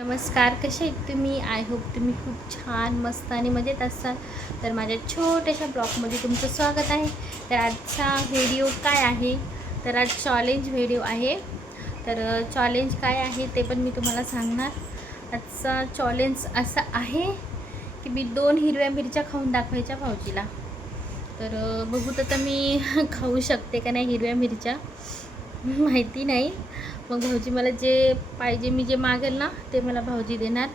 नमस्कार कसे आहेत तुम्ही? आय होप तुम्ही खूप छान मस्त आणि मजेत असाल. तर माझ्या छोट्याशा ब्लॉगमध्ये तुमचं स्वागत आहे. तर आजचा व्हिडिओ काय आहे? तर आज चॉलेंज व्हिडिओ आहे. तर चॉलेंज काय आहे ते पण मी तुम्हाला सांगणार. आजचा चॉलेंज असा आहे की मी दोन हिरव्या मिरच्या खाऊन दाखवायच्या भाऊजीला. तर बघू तर मी खाऊ शकते का नाही हिरव्या मिरच्या? माहिती नाही. मग भाऊजी मला जे पाहिजे मी जे मागेल ना ते मला भाऊजी देणार.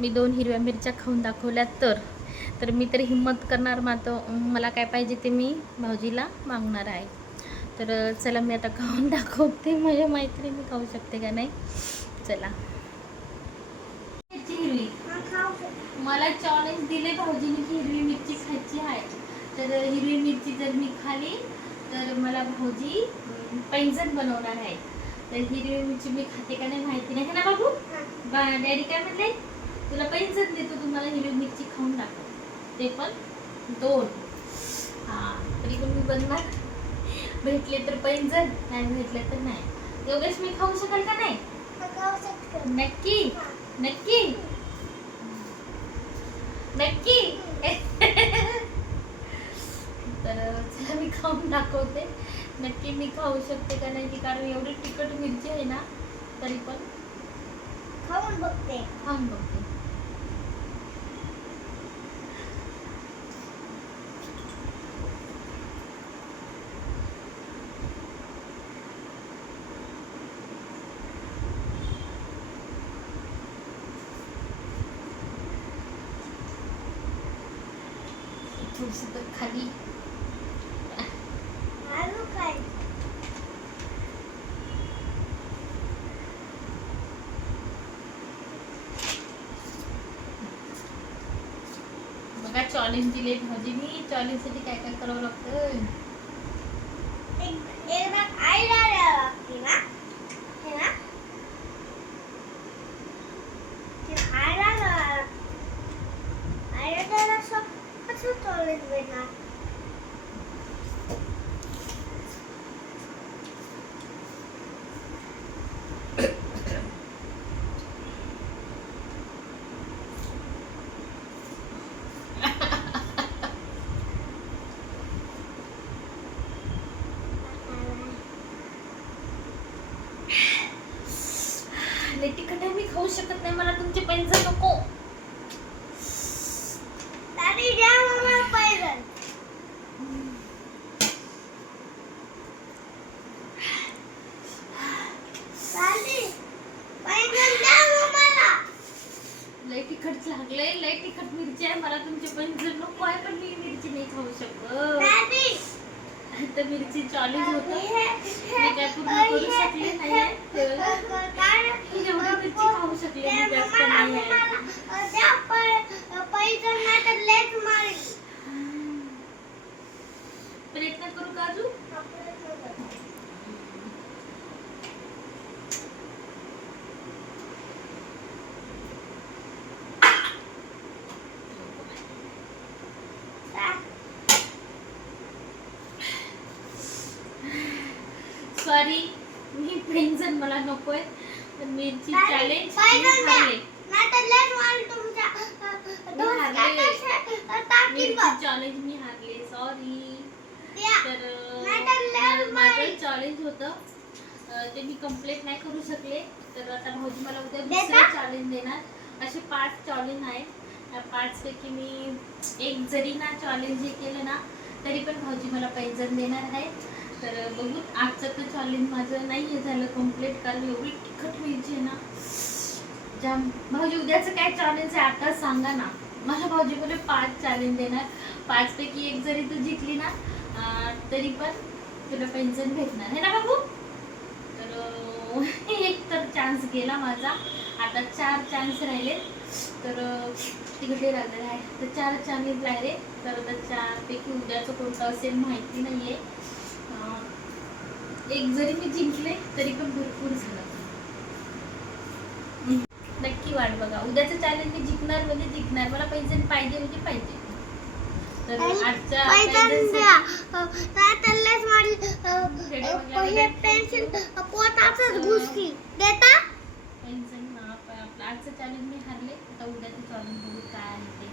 मी दोन हिरव्या मिरच्या खाऊन दाखवल्या तर. तर मी तर हिंमत करणार मात्र मला काय पाहिजे ते मी भाऊजीला मागणार आहे. तर चला मी आता खाऊन दाखवते माझ्या मैत्री मी खाऊ शकते का नाही. चला. मला चॉलेंज दिले भाऊजीने की हिरवी मिरची खायची आहे. तर हिरवी मिरची जर मी खाली तर मला भाऊजी पैंजण बनवणार आहे. तर हिरवी मिरची मी खाते का नाही माहिती नाही. ना बाबू? बा डॅडी काय म्हणले? तुला पैंजण देतो तुम्हाला हिरवी मिरची खाऊन दाखव. ते पण दोन. हां तरी पण मी बनणार. भेटले तर पैंजण नाही भेटले तर नाही. योगेश मी खाऊ शकाल का नाही? नक्की? नक्की? नक्की तर चला मी खाऊन दाखवते. नक्की मी खाऊ शकते का नाही की कारण एवढी तिखट मिरची आहे ना तरी पण. खाऊन बघते. खाऊन बघते. थोडस तर खाली आलू काय बघा चॉलेंज दिले भाजीनी चॉलेंजसाठी काय काय करावं लागतं एक एकदा आईला द्यावं लागते ना हे ना ते आईला द्यावं लागते. आईला द्यायला असं कसं चॉलेंज भेटणार लय तिखट आहे मी खाऊ शकत नाही मला तुमचे पैसे नको. दादी द्या मला पाहिजे दादी पाहिजे द्या मला. लय तिखट लागलंय लय तिखट मिरची आहे मला तुमचे पैसे नको आहे पण मी मिरची नाही खाऊ शकत. दादी तर मिरची चॉलेंज होतं मी काय पूर्ण करू शकले नाहीये एवढी मिरची खाऊ शकले मी जास्त नाही आहे प्रयत्न करू का अजून सॉरी मी पेन्शन मला नकोय. पण मिरची चॅलेंज मिरची चॅलेंज मी हारले. तर माझं चॅलेंज होतं. ते मी कंप्लीट नाही करू शकले तर आता भाऊजी मला उद्या? दुसरं चॅलेंज देणार. असे पाच चॅलेंज आहेत. त्या पाचपैकी मी एक जरी ना चॅलेंज हे केलं ना तरी पण भाऊजी मला पैजण देणार आहे तर बघू आजचं तर चॅलेंज माझं नाही हे झालं कंप्लीट कारण एवढी तिखट मिरची आहे ना. जाम. भाऊजी उद्याचं काय चॅलेंज आहे आता सांगा ना. मला भाऊजी बोले पाच चॅलेंज देणार. पाचपैकी एक जरी तू जिंकली ना तरी पण तुला पेन्शन भेटणार. आहे ना बाबू? तर एक तर चान्स गेला माझा. आता चार चान्स राहिले. तर तिकडे लागलेलं आहे. तर चार चान्स राहिले. तर आता चारपैकी उद्याचं कोणतं असेल माहिती नाही आहे एक जरी मी जिंकले तरी पण भरपूर झालं. नक्की वाट बघा. उद्याचं चॅलेंज मी जिंकणार म्हणजे जिंकणार. मला पैसे पाहिजे म्हणजे पाहिजे. तर आजच्या पेन्सिल पोटातच घुसली. देता? आपला आजचं चॅलेंज मी हारले. आता उद्याचं चॅलेंज बघू काय आहे ते.